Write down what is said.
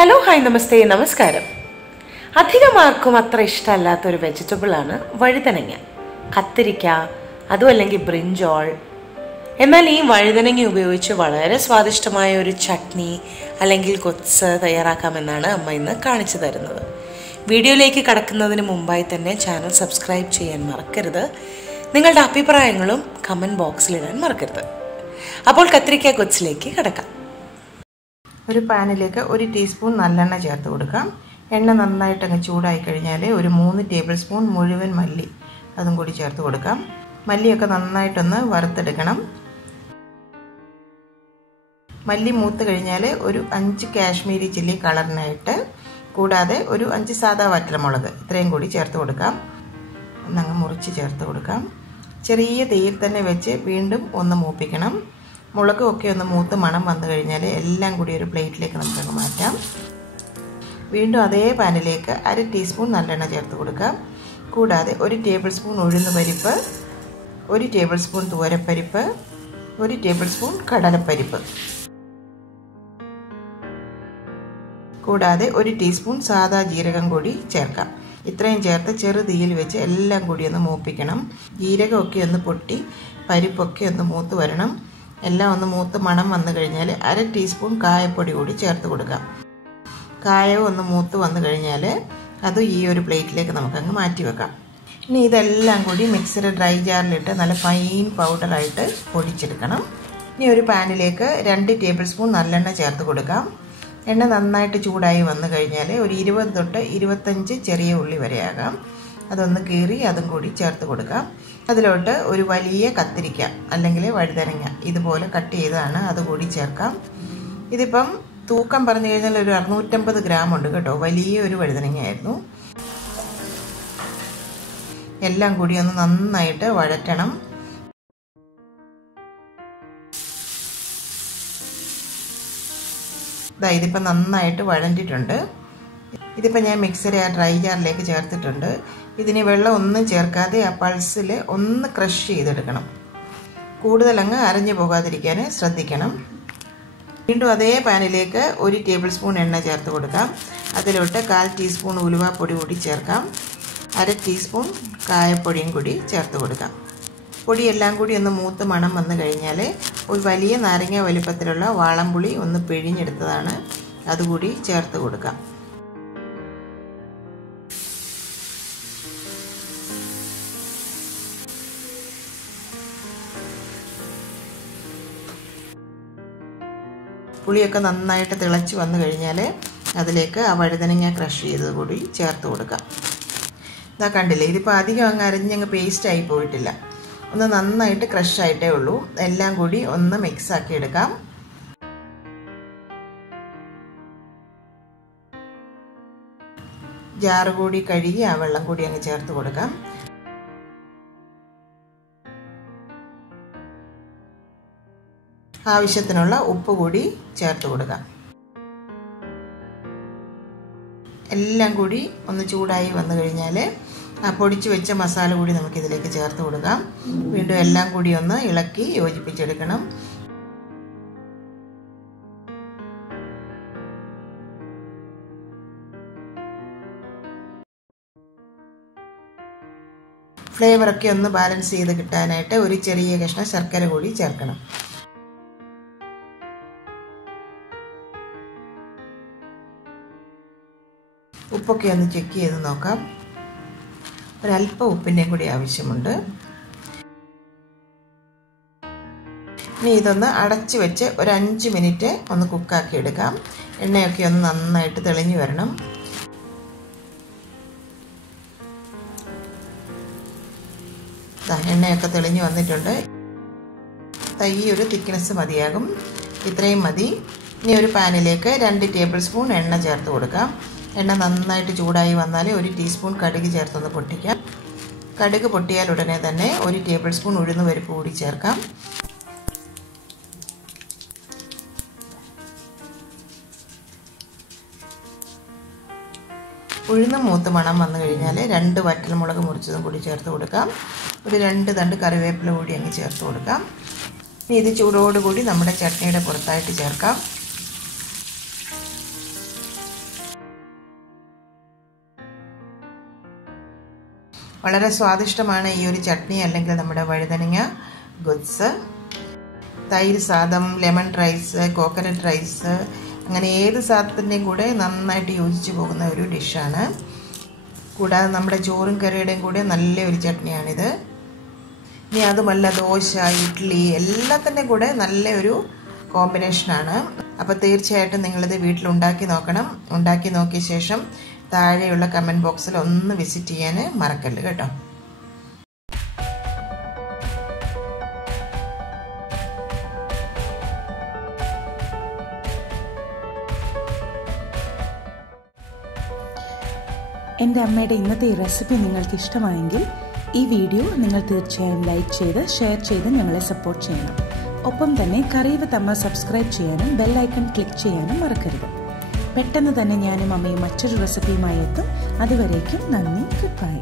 Hello hi നമസ്തേ നമസ്കാരം. അധികമാർക്കും അത്ര ഇഷ്ടമല്ലാത്തൊരു വെജിറ്റബിളാണ് വഴുതനങ്ങ, കത്തിരിക്ക, അതും അല്ലെങ്കിൽ ബ്രിഞ്ചോൾ. എന്നാൽ ഈ വഴുതനങ്ങ ഉപയോഗിച്ച് വളരെ സ്വാദിഷ്ടമായ ഒരു ചട്നി അല്ലെങ്കിൽ കൊത്സ് തയ്യാറാക്കാമെന്നാണ് അമ്മ ഇന്ന് കാണിച്ചു തരുന്നത്. വീഡിയോയിലേക്ക് കടക്കുന്നതിന് മുമ്പായി തന്നെ ചാനൽ സബ്സ്ക്രൈബ് ചെയ്യാൻ മറക്കരുത്. നിങ്ങളുടെ അഭിപ്രായങ്ങളും കമൻറ്റ് ബോക്സിലിടാൻ മറക്കരുത്. അപ്പോൾ കത്തിരിക്ക കൊത്സിലേക്ക് കടക്കാം. ഒരു പാനിലേക്ക് 1 ടീസ്പൂൺ നല്ലെണ്ണ ചേർത്ത് കൊടുക്കാം. എണ്ണ നന്നായിട്ട് ചൂടായി കഴിഞ്ഞാൽ ഒരു 3 ടേബിൾ സ്പൂൺ മുഴുവൻ മല്ലി അതും കൂടി ചേർത്ത് കൊടുക്കാം. മല്ലിയൊക്കെ നന്നായിട്ടൊന്ന് വറുത്തെടുക്കണം. മല്ലി മൂത്ത് കഴിഞ്ഞാൽ ഒരു 5 കാശ്മീരി ചില്ലി കളറിനായിട്ട്, കൂടാതെ ഒരു 5 സാദാ വറ്റൽമുളക് ഇത്രയും കൂടി ചേർത്ത് കൊടുക്കാം. ഒന്നങ്ങ് മുറിച്ച് ചേർത്ത് കൊടുക്കാം. ചെറിയ തീയിൽ തന്നെ വെച്ച് വീണ്ടും ഒന്ന് മൂപ്പിക്കണം. മുളകും ഒക്കെ ഒന്ന് മൂത്ത് മണം വന്നു കഴിഞ്ഞാൽ എല്ലാം കൂടി ഒരു പ്ലേറ്റിലേക്ക് നമുക്കങ്ങ് മാറ്റാം. വീണ്ടും അതേ പാനിലേക്ക് 1/2 ടീസ്പൂൺ നല്ലെണ്ണ ചേർത്ത് കൊടുക്കാം. കൂടാതെ 1 ടേബിൾ സ്പൂൺ ഉഴുന്ന് പരിപ്പ്, 1 ടേബിൾ സ്പൂൺ തുവരപ്പരിപ്പ്, 1 ടേബിൾ സ്പൂൺ കടലപ്പരിപ്പ്, കൂടാതെ 1 ടീസ്പൂൺ സാദാ ജീരകം കൂടി ചേർക്കാം. ഇത്രയും ചേർത്ത് ചെറു തീയിൽ വെച്ച് എല്ലാം കൂടി ഒന്ന് മൂപ്പിക്കണം. ജീരകമൊക്കെ ഒന്ന് പൊട്ടി പരിപ്പൊക്കെ ഒന്ന് മൂത്ത് വരണം. എല്ലാം ഒന്ന് മൂത്ത് മണം വന്നു കഴിഞ്ഞാൽ 1/2 ടീസ്പൂൺ കായപ്പൊടി കൂടി ചേർത്ത് കൊടുക്കാം. കായവും ഒന്ന് മൂത്ത് വന്നു കഴിഞ്ഞാൽ അത് ഈ ഒരു പ്ലേറ്റിലേക്ക് നമുക്കങ്ങ് മാറ്റി വെക്കാം. ഇനി ഇതെല്ലാം കൂടി മിക്സിയുടെ ഡ്രൈ ജാറിലിട്ട് നല്ല ഫൈൻ പൗഡറായിട്ട് പൊടിച്ചെടുക്കണം. ഇനി ഒരു പാനിലേക്ക് 2 ടേബിൾ സ്പൂൺ നല്ലെണ്ണ ചേർത്ത് കൊടുക്കാം. എണ്ണ നന്നായിട്ട് ചൂടായി വന്നു കഴിഞ്ഞാൽ ഒരു 20 തൊട്ട് 25 ചെറിയ ഉള്ളി വരെയാകാം. അതൊന്ന് കീറി അതും കൂടി ചേർത്ത് കൊടുക്കാം. അതിലോട്ട് ഒരു വലിയ കത്തിരിക്ക അല്ലെങ്കിൽ വഴുതനങ്ങ ഇതുപോലെ കട്ട് ചെയ്തതാണ്, അതുകൂടി ചേർക്കാം. ഇതിപ്പം തൂക്കം പറഞ്ഞു കഴിഞ്ഞാൽ ഒരു 650 ഗ്രാം ഉണ്ട് കേട്ടോ. വലിയ ഒരു വഴുതനങ്ങ ആയിരുന്നു. എല്ലാം കൂടി ഒന്ന് നന്നായിട്ട് വഴറ്റണം. ഇതിപ്പോൾ നന്നായിട്ട് വഴണ്ടിട്ടുണ്ട്. ഇതിപ്പോൾ ഞാൻ മിക്സിയുടെ ആ ഡ്രൈ ജാറിലേക്ക് ചേർത്തിട്ടുണ്ട്. ഇതിന് വെള്ളം ഒന്നും ചേർക്കാതെ ആ പൾസിൽ ഒന്ന് ക്രഷ് ചെയ്തെടുക്കണം. കൂടുതലങ്ങ് അരഞ്ഞു പോകാതിരിക്കാൻ ശ്രദ്ധിക്കണം. വീണ്ടും അതേ പാനിലേക്ക് 1 ടേബിൾ സ്പൂൺ എണ്ണ ചേർത്ത് കൊടുക്കാം. അതിലോട്ട് 1/4 ടീസ്പൂൺ ഉലുവാപ്പൊടി കൂടി ചേർക്കാം. 1/2 ടീസ്പൂൺ കായപ്പൊടിയും കൂടി ചേർത്ത് കൊടുക്കാം. പൊടിയെല്ലാം കൂടി ഒന്ന് മൂത്ത് മണം വന്നു കഴിഞ്ഞാൽ ഒരു വലിയ നാരങ്ങ വലുപ്പത്തിലുള്ള വാളംപുളി ഒന്ന് പിഴിഞ്ഞെടുത്തതാണ്, അതുകൂടി ചേർത്ത് കൊടുക്കാം. പുളിയൊക്കെ നന്നായിട്ട് തിളച്ച് വന്നു കഴിഞ്ഞാൽ അതിലേക്ക് ആ വഴുതനങ്ങ ക്രഷ് ചെയ്തത് കൂടി ചേർത്ത് കൊടുക്കാം. ഇതാ കണ്ടില്ലേ, ഇതിപ്പോൾ അധികം അങ്ങ് അരിഞ്ഞങ്ങ് പേസ്റ്റായി പോയിട്ടില്ല. ഒന്ന് നന്നായിട്ട് ക്രഷ് ആയിട്ടേ ഉള്ളൂ. എല്ലാം കൂടി ഒന്ന് മിക്സ് ആക്കി എടുക്കാം. ജാറ് കൂടി കഴുകി ആ വെള്ളം കൂടി അങ്ങ് ചേർത്ത് കൊടുക്കാം. ആവശ്യത്തിനുള്ള ഉപ്പ് കൂടി ചേർത്ത് കൊടുക്കാം. എല്ലാം കൂടി ഒന്ന് ചൂടായി വന്നു കഴിഞ്ഞാൽ ആ പൊടിച്ചു വെച്ച മസാല കൂടി നമുക്കിതിലേക്ക് ചേർത്ത് കൊടുക്കാം. വീണ്ടും എല്ലാം കൂടി ഒന്ന് ഇളക്കി യോജിപ്പിച്ചെടുക്കണം. ഫ്ലേവറൊക്കെ ഒന്ന് ബാലൻസ് ചെയ്ത് കിട്ടാനായിട്ട് ഒരു ചെറിയ കഷ്ണം ശർക്കര കൂടി ചേർക്കണം. ഉപ്പൊക്കെ ഒന്ന് ചെക്ക് ചെയ്ത് നോക്കാം. ഒരല്പം ഉപ്പിൻ്റെയും കൂടി ആവശ്യമുണ്ട്. ഇനി ഇതൊന്ന് അടച്ചു വെച്ച് ഒരു 5 മിനിറ്റ് ഒന്ന് കുക്കാക്കി എടുക്കാം. എണ്ണയൊക്കെ ഒന്ന് നന്നായിട്ട് തെളിഞ്ഞു വരണം. എണ്ണയൊക്കെ തെളിഞ്ഞു വന്നിട്ടുണ്ട്. ഈ ഒരു തിക്നെസ് മതിയാകും. ഇത്രയും മതി. ഇനി ഒരു പാനിലേക്ക് 2 ടേബിൾ സ്പൂൺ എണ്ണ ചേർത്ത് കൊടുക്കാം. എണ്ണ നന്നായിട്ട് ചൂടായി വന്നാൽ 1 ടീസ്പൂൺ കടുക് ചേർത്തൊന്ന് പൊട്ടിക്കാം. കടുക് പൊട്ടിയാൽ ഉടനെ തന്നെ 1 ടേബിൾ സ്പൂൺ ഉഴുന്ന് പരിപ്പ് കൂടി ചേർക്കാം. ഉഴുന്ന് മൂത്ത് മണം വന്നു കഴിഞ്ഞാൽ 2 വറ്റൽമുളക് മുറിച്ചതും കൂടി ചേർത്ത് കൊടുക്കാം. ഒരു 2 തണ്ട് കറിവേപ്പില കൂടി അങ്ങ് ചേർത്ത് കൊടുക്കാം. ഇനി ഇത് ചൂടോടുകൂടി നമ്മുടെ ചട്നിയുടെ പുറത്തായിട്ട് ചേർക്കാം. വളരെ സ്വാദിഷ്ടമാണ് ഈ ഒരു ചട്നി അല്ലെങ്കിൽ നമ്മുടെ വഴുതനങ്ങ ഗുഡ്സ്. തൈര് സാദം, ലെമൺ റൈസ്, കോക്കനട്ട് റൈസ്, അങ്ങനെ ഏത് സാധനത്തിൻ്റെയും കൂടെ നന്നായിട്ട് യോജിച്ച് പോകുന്ന ഒരു ഡിഷാണ്. കൂടാതെ നമ്മുടെ ചോറും കറിയുടെയും കൂടെ നല്ലൊരു ചട്നിയാണിത്. ഇനി അതുമല്ല ദോശ, ഇഡ്ഡലി എല്ലാത്തിൻ്റെ കൂടെ നല്ലൊരു കോമ്പിനേഷനാണ്. അപ്പോൾ തീർച്ചയായിട്ടും നിങ്ങളിത് വീട്ടിലുണ്ടാക്കി നോക്കണം. ഉണ്ടാക്കി നോക്കിയ ശേഷം താഴെയുള്ള കമൻറ്റ് ബോക്സിൽ ഒന്ന് വിസിറ്റ് ചെയ്യാൻ മറക്കല്ല് കേട്ടോ. എൻ്റെ അമ്മയുടെ ഇന്നത്തെ ഈ റെസിപ്പി നിങ്ങൾക്ക് ഇഷ്ടമായെങ്കിൽ ഈ വീഡിയോ നിങ്ങൾ തീർച്ചയായും ലൈക്ക് ചെയ്ത് ഷെയർ ചെയ്ത് ഞങ്ങളെ സപ്പോർട്ട് ചെയ്യണം. ഒപ്പം തന്നെ കറി വിത്ത് അമ്മ സബ്സ്ക്രൈബ് ചെയ്യാനും ബെൽ ഐക്കൺ ക്ലിക്ക് ചെയ്യാനും മറക്കരുത്. പെട്ടെന്ന് തന്നെ ഞാനും അമ്മയും മറ്റൊരു റെസിപ്പിയുമായി എത്തും. അതുവരേക്കും നന്ദി. Good bye.